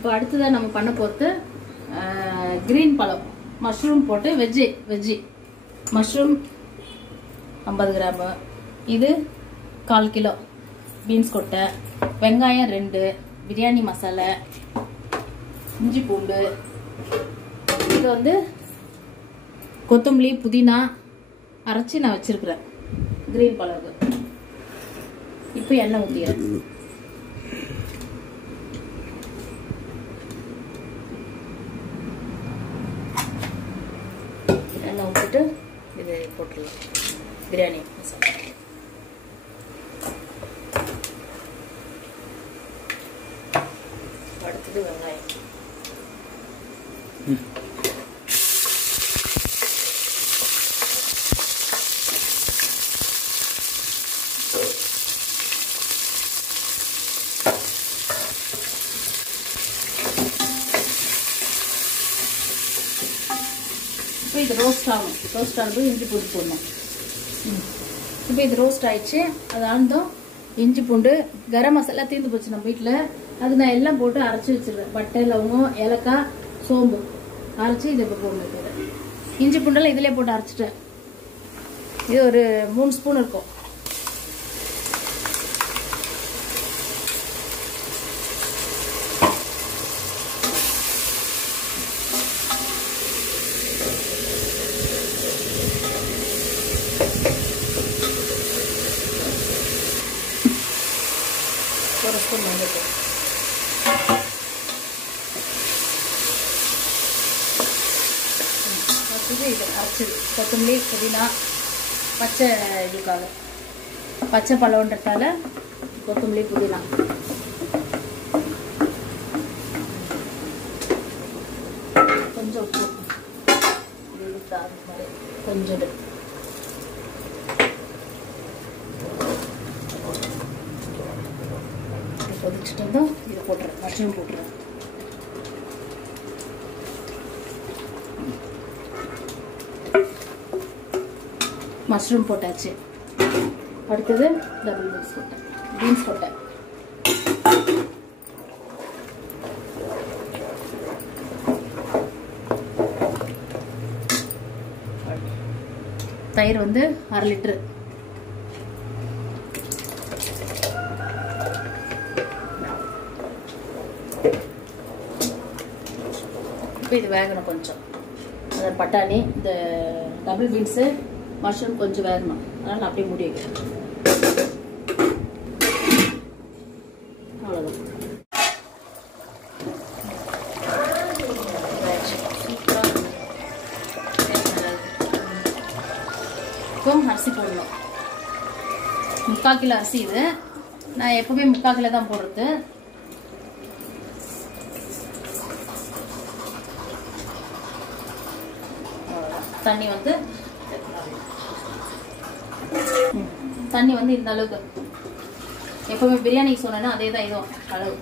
இப்போ அடுத்ததான் நம்ம பண்ண போகிறது கிரீன் பழம் மஷ்ரூம் போட்டு வெஜ்ஜி மஷ்ரூம் 50 கிராம், இது 1/4 கிலோ பீன்ஸ் கொட்டை, வெங்காயம் 2, பிரியாணி மசாலா, இஞ்சி பூண்டு, இது வந்து கொத்தமல்லி புதினா அரைச்சி நான் வச்சிருக்கிறேன் கிரீன் பழம். இப்போ எண்ணெய் ஊற்றிடுறேன். எண்ணெய் ஊற்றிட்டு இது போட்டுடலாம் பிரியாணி மசாலா. அடுத்தது வெங்காயம். இப்போ இது ரோஸ்ட் ஆகும். ரோஸ்ட் ஆகும்போது இஞ்சி பூண்டு போடணும். இப்போ இது ரோஸ்ட் ஆயிடுச்சு. அது ஆனதும் இஞ்சி பூண்டு, கரம் மசாலா தீர்ந்து போச்சு நம்ம வீட்டில். அது நான் எல்லாம் போட்டு அரைச்சி வச்சிருவேன். பட்டை, லவங்கம், ஏலக்காய், சோம்பு அரைச்சி இதை இப்போ போட்டு இஞ்சி பூண்டெல்லாம் இதிலே போட்டு அரைச்சிட்டேன். இது ஒரு 3 ஸ்பூன் இருக்கும். ஒரு ஸ்பூன் மஞ்சள். இது அரைச்சது கொத்தமல்லி புதினா பச்சை இதுக்காக பச்சை பழம்ன்றதால கொத்தமல்லி புதினா கொஞ்சம் உப்பு கொஞ்சம் கொதிச்சுட்டு இருந்தால் இதை போட்டுறேன். மஷ்ரூம் போட்டுறேன். மஷ்ரூம் போட்டாச்சு. அடுத்தது டபுள் பீன்ஸ் கொட்டை. தயிர் வந்து 1/2 லிட்டரு. இப்போ இது வேகணும் கொஞ்சம். அந்த பட்டாணி, இந்த டபுள் பீன்ஸு, மஷ்ரூம் கொஞ்சம் வேகணும். அதனால் அப்படியே மூடி வைக்கிறேன். அவ்வளோதான். இப்போ அரிசி போடணும். 3/4 கிலோ அரிசி இது. நான் எப்பவுமே 3/4 கிலோ தான் போடுறது. தண்ணி வந்து இந்த அளவுக்கு. எப்பவுமே பிரியாணிக்கு சொன்னேன்னா அதே தான் இதுவும் அளவு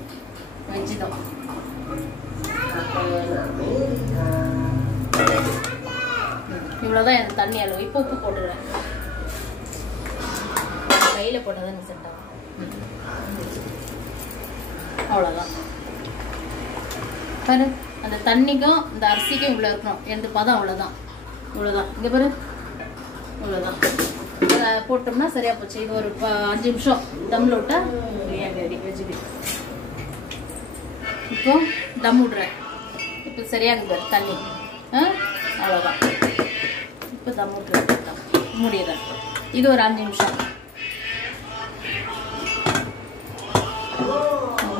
வெஞ்சிடும். இவ்வளோதான் எனக்கு தண்ணி அளவு. இப்போ உப்பு போட்டுடுறேன். கையில் போட்டதான் செட் ஆகும். அவ்வளோதான். பாரு, அந்த தண்ணிக்கும் இந்த அரிசிக்கும் இவ்வளோ இருக்கணும். எந்த பதம் அவ்வளோதான். இவ்வளோதான். இங்கே பாரு, இவ்வளோதான். போட்டோம்னா சரியா போச்சு. இது ஒரு 5 நிமிஷம் தம்ல விட்டா பிரியாணி ரெடி. வெஜ் பிரியாணி. இப்போ தம் விடுறேன். இப்போ சரியா இருக்குது தண்ணி. அவ்வளோதான். இப்போ தம் விட்டுறேன். மூடிடுறேன். இது ஒரு 5 நிமிஷம்.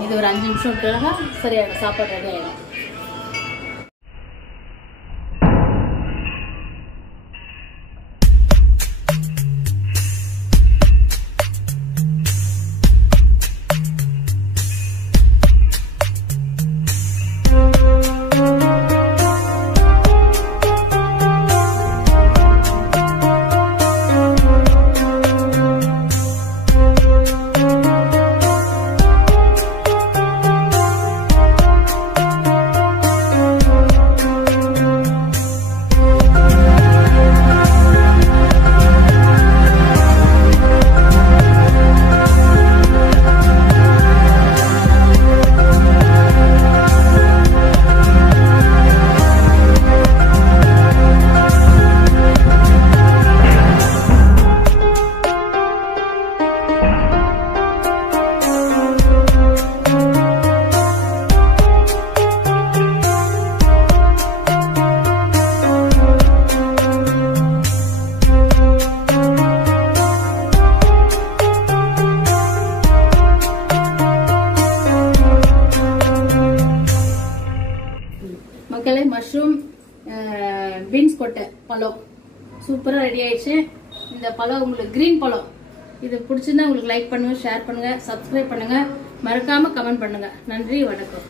இது ஒரு 5 நிமிஷம் விட்டுறா சரியாயிடும். சாப்பாடு ரெடி ஆகிடும். மக்களே மஷ்ரூம் பீன்ஸ் கொட்டை பழம் சூப்பரா ரெடி ஆயிடுச்சு. இந்த பழம் உங்களுக்கு கிரீன் பழம் இது பிடிச்சிருந்தா உங்களுக்கு லைக் பண்ணுங்க, ஷேர் பண்ணுங்க, சப்ஸ்கிரைப் பண்ணுங்க, மறக்காம கமெண்ட் பண்ணுங்க. நன்றி, வணக்கம்.